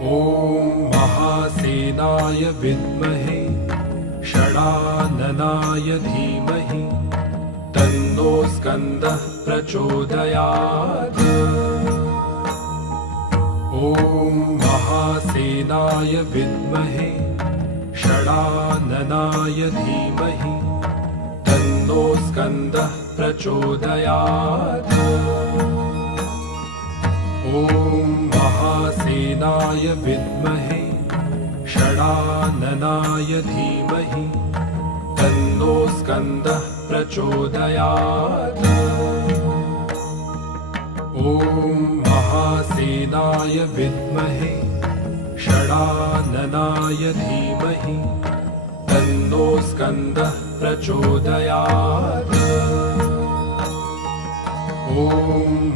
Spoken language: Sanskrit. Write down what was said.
ॐ महासेनाय विद्महे षडाननाय धीमहि तन्नो स्कन्दः प्रचोदयात्। ॐ महासेनाय विद्महे षडाननाय धीमहि तन्नो स्कन्दः प्रचोदयात्। ॐ महासेनाय विद्महे षडाननाय धीमहि तन्नो स्कन्दः प्रचोदयात्। ॐ महासेनाय विद्महे षडाननाय धीमहि तन्नो स्कन्दः प्रचोदयात्। ॐ